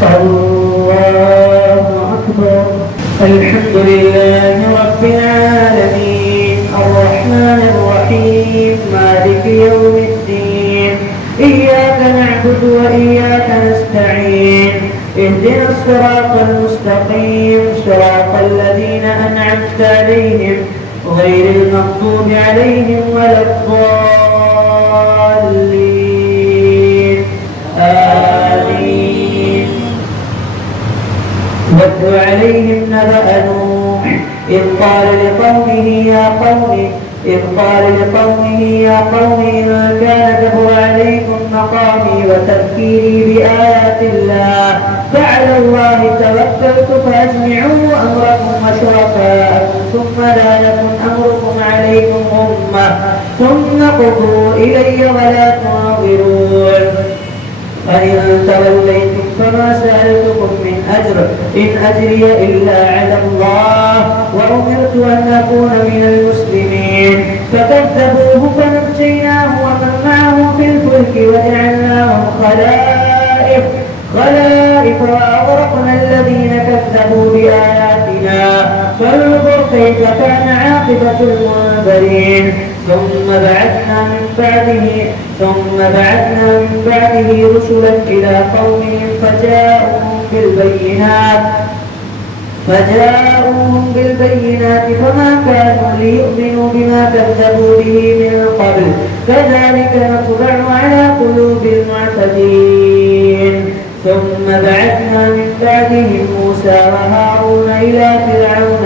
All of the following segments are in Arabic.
الله أكبر. الحمد لله رب العالمين الرحمن الرحيم مالك يوم الدين إياك نعبد وإياك نستعين اهدنا الصراط المستقيم صراط الذين أنعمت عليهم غير المغضوب عليهم ولا الضالين آمين. واتل عليهم نبأ نوح إذ قال لقومه يا قوم إن كان كبر عليكم مقامي وتذكيري بآيات الله فعلى الله توكلت فأجمعوا أمركم وشركاءكم ثم لا يكن أمركم عليكم غمة ثم قضوا إلي ولا تناظرون. فإن توليتم فما سألتكم من أجر إن أجري إلا على الله وأمرت أن أكون من المسلمين. فكذبوه فنجيناه ومن معه في الفلك وجعلناهم خلائف وأغرقنا الذين كذبوا بآياتنا فانظر كيف كان عاقبة المنذرين. ثم بعثنا من بعده رسلا إلى قومهم فجاءوهم بالبينات فما كانوا ليؤمنوا بما كذبوا به من قبل كذلك نطبع على قلوب المعتدين. ثم بعثنا من بعدهم موسى وهارون إلى فرعون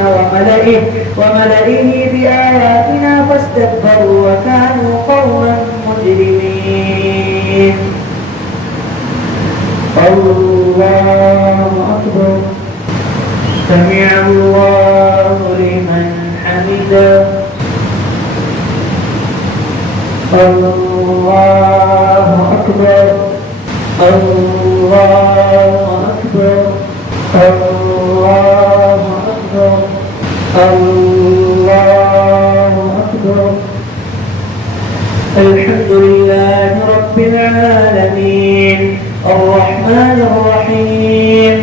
وملئه بآياتنا فاستكبروا وكانوا قوما مجرمين. الله أكبر. سمع الله لمن حمده. الله أكبر. الله أكبر. الله أكبر. الله أكبر. الحمد لله رب العالمين الرحمن الرحيم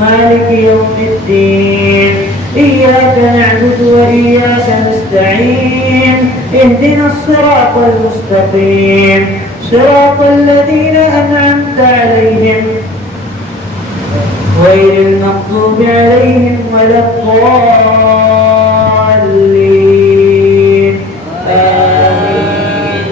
مالك يوم الدين إياك نعبد وإياك نستعين اهدنا الصراط المستقيم صراط الذين أنعمت عليهم غير المغضوب عليهم ولا الضالين آمين.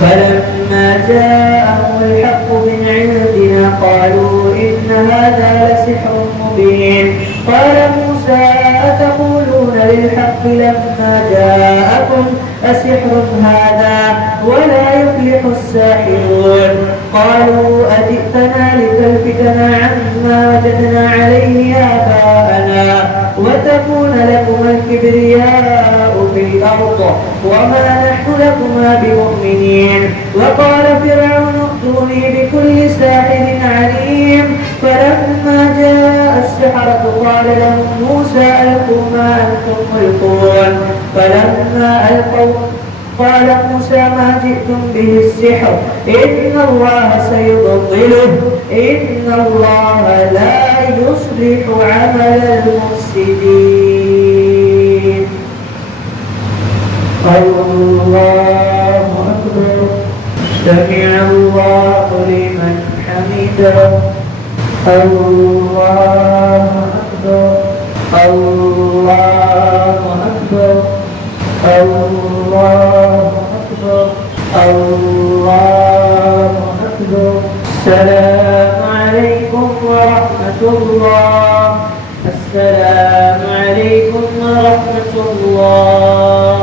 فلما جاءهم الحق من عندنا قالوا إن هذا لسحر مبين. قال موسى أتقولون للحق لما جاءكم أسحر هذا ولا يفلح الساحرون. قالوا أجئتنا لتلفتنا عما وجدنا عليه آباءنا وتكون لكما الكبرياء في الأرض وما نحن لكما بمؤمنين. وقال فرعون ائتوني بكل ساحر عليم. فلما جاء السحرة قال لهم موسى ألقوا ما أنتم ملقون. فلما ألقوا قال موسى ما جئتم به السحر إن الله سيبطله إن الله لا يصلح عمل المفسدين. الله أكبر. سمع الله لمن حمده. الله أكبر. الله أكبر. الله أكبر. الله أكبر. السلام عليكم ورحمة الله. السلام عليكم ورحمة الله.